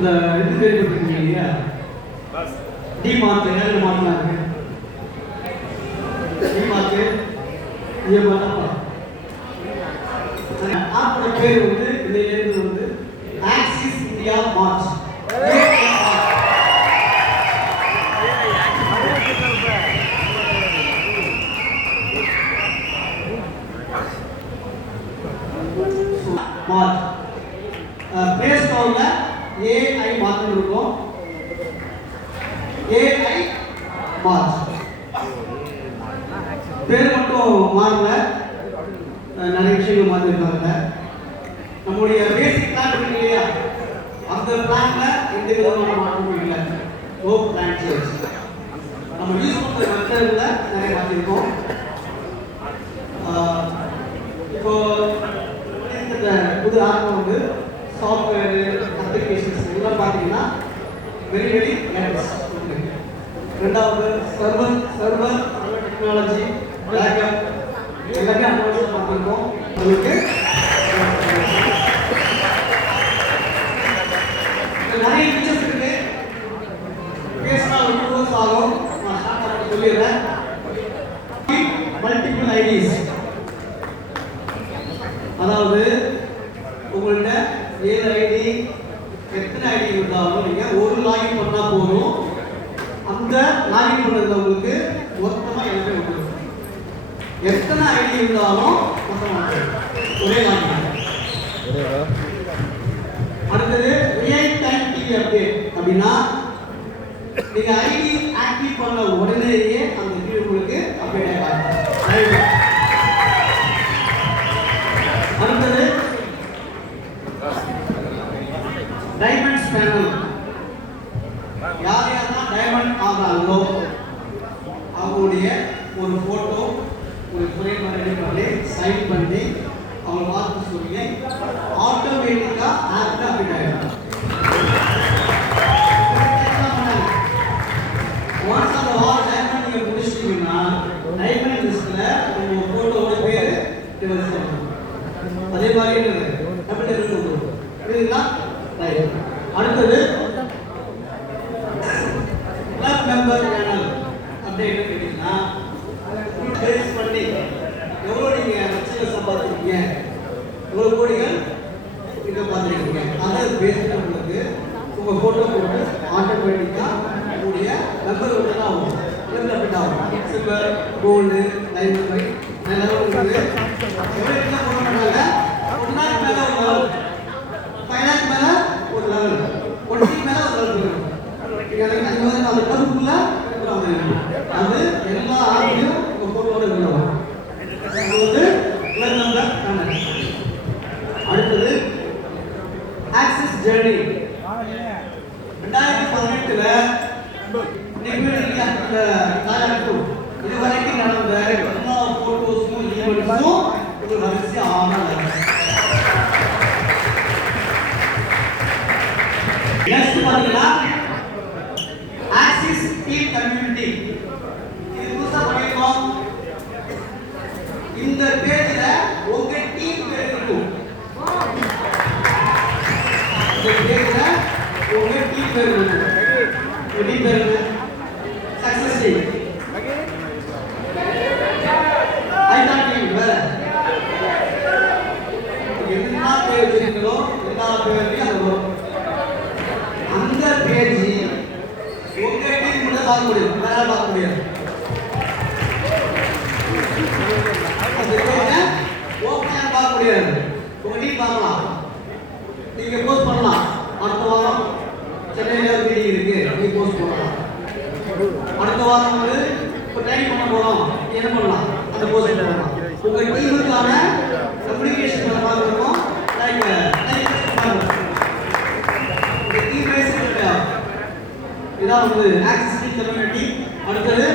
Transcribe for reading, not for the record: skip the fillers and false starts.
இந்த இது கேள்விப்பட்டிருக்கீங்க இல்லையா? டிமார்ட் என்ன மார்ட்லாம் இருக்கு? டிமார்ட் இங்கே பார்த்தா ஆப்போட பேர் வந்து இதிலிருந்து வந்து ஆக்சிஸ் இந்தியா மார்ட். மார்ட் பிளே ஸ்டோர்ல ஏஐ மார்ட் இருக்கும். ஏஐ மார்ட் பேர் மட்டும் மாறல, நிறைய விஷயங்கள் மாற்றிருக்காங்க. நம்முடைய பேசிக் பிளான் இருக்கு இல்லையா, அந்த பிளான்ல எந்த விதமான மாற்றமும் இல்லை. ஓ பிளான் சேஞ்ச் நம்ம யூஸ் பண்ணுற மெத்தட்ல நிறைய மாற்றிருக்கோம். இப்போ இந்த புது ஆரம்பம் வந்து சாஃப்ட்வேர் அப்ளிகேஷன்ஸ் இதெல்லாம் பார்த்தீங்கன்னா வெரி வெரி லேட்டஸ்ட். ரெண்டாவது சர்வர் டெக்னாலஜி பேக்கப் எல்லாமே அப்ரோச் பண்ணிருக்கோம். உங்களுக்கு நிறைய ஃபீச்சர்ஸ் இருக்கு, பேசினா ரொம்ப ஹவர்ஸ் ஆகும். நான் ஷார்ட்டாக சொல்லிடுறேன். மல்டிபிள் ஐடிஸ், அதாவது உங்கள்கிட்ட 7 ஐடி எத்தனை ஐடி இருந்தாலும் நீங்கள் ஒரு லாகின் பண்ணால் போதும். அந்த லாகின் பண்ணுறதுல உங்களுக்கு மொத்தமாக எல்லாமே வந்துடும். எத்தனை ஐடி இருந்தாலும் மொத்தமாக ஒரே லாகின். அடுத்தது ரியல் டைம் டிவி அப்டேட் அப்படின்னா நீங்கள் ஐடி ஆக்டிவ் பண்ண உடனேயே அந்த டிவி உங்களுக்கு அப்டேட் ஆகும். அடுத்தது டைமண்ட்ஸ் பேனல். யார் யாரெல்லாம் டைமண்ட் ஆகிறாங்களோ அவங்களுடைய ஒரு ஃபோட்டோ ஒரு ஃப்ரேம் ரெடி பண்ணி சைன் பண்ணி அவங்க பார்த்து சொல்லி ஆட்டோமேட்டிக்காக ஆப்ல அப்டேட் ஆகிடும். ஒன்ஸ் அந்த ஆல் டைமண்ட் நீங்கள் முடிச்சிட்டீங்கன்னா டைமண்ட் லிஸ்ட்டில் உங்கள் ஃபோட்டோவோட பேர் டிவைஸ் பண்ணும். அதே மாதிரி அப்டேட் இருக்கும். புரியுதுங்களா? ரைட். அடுத்தது கிளப் மெம்பர் சேனல் அப்டேட் கேட்டீங்கன்னா பேஸ் பண்ணி எவ்வளோ நீங்கள் லட்சங்கள் சம்பாதிச்சிருக்கீங்க, எவ்வளோ கோடிகள் இங்கே பார்த்துருக்கீங்க, அதை பேஸ் பண்ணி உங்களுக்கு உங்கள் ஃபோட்டோ போட்டு ஆட்டோமேட்டிக்காக உங்களுடைய மெம்பர் வந்து தான் ஆகும். எவ்வளோ அப்டேட் ஆகும். Silver, gold, diamond right level இருக்குது. எவ்வளோ என்ன போட மாட்டாங்க. ஒன்றாக்கு மேலே ஒரு லெவல், ஃபைனான்ஸ் மேலே ஒரு லெவல், ஒன்றிக்கு மேலே ஒரு லெவல் இருக்கும். அந்த கருப்புக்குள்ள அது எல்லா ஆணையும் உங்கள் ஃபோட்டோவோட இருக்கணும். வந்து அடுத்தது ஆக்சிஸ் ஜர்னி. 2018 இது வரைக்கும் நடந்த எல்லா போட்டோஸும் ஈவெண்ட்ஸும் ஒரு வரிசை ஆனது. நெக்ஸ்ட் பாத்தீங்கன்னா ஆக்சிஸ் டீம் கம்யூனிட்டி. இது புதுசா பண்ணிருக்கோம். இந்த பேஜ்ல உங்க டீம் பேர் இருக்கும். இந்த பேஜ்ல உங்க டீம் பேர் இருக்கும். டீம் பேர் சக்சஸ் டீம், ஐகான் டீம் வேற என்ன பேர் வச்சிருக்கீங்களோ எல்லா பேர்லயும் அது வரும். அந்த பேஜ் உங்க டீம் மட்டும் பார்க்க முடியும், வேற பார்க்க முடியாது. ஓப்பனா பார்க்க முடியாது. உங்க டீம் பார்க்கலாம், நீங்க போஸ்ட் பண்ணலாம். அடுத்த வாரம் சென்னையில மீட்டிங் இருக்கு, நீங்க போஸ்ட் பண்ணலாம். அடுத்த வாரம் வந்து இப்போ ட்ரைனிங் பண்ண போறோம் என்ன பண்ணலாம் அந்த போஸ்ட் பண்ணலாம் உங்க டீமுக்கான கம்யூனிகேஷன் மூலமாக இருக்கும் லைக் டீம் வைஸ் இதான் வந்து ஆக்சஸ் கம்யூனிட்டி அடுத்தது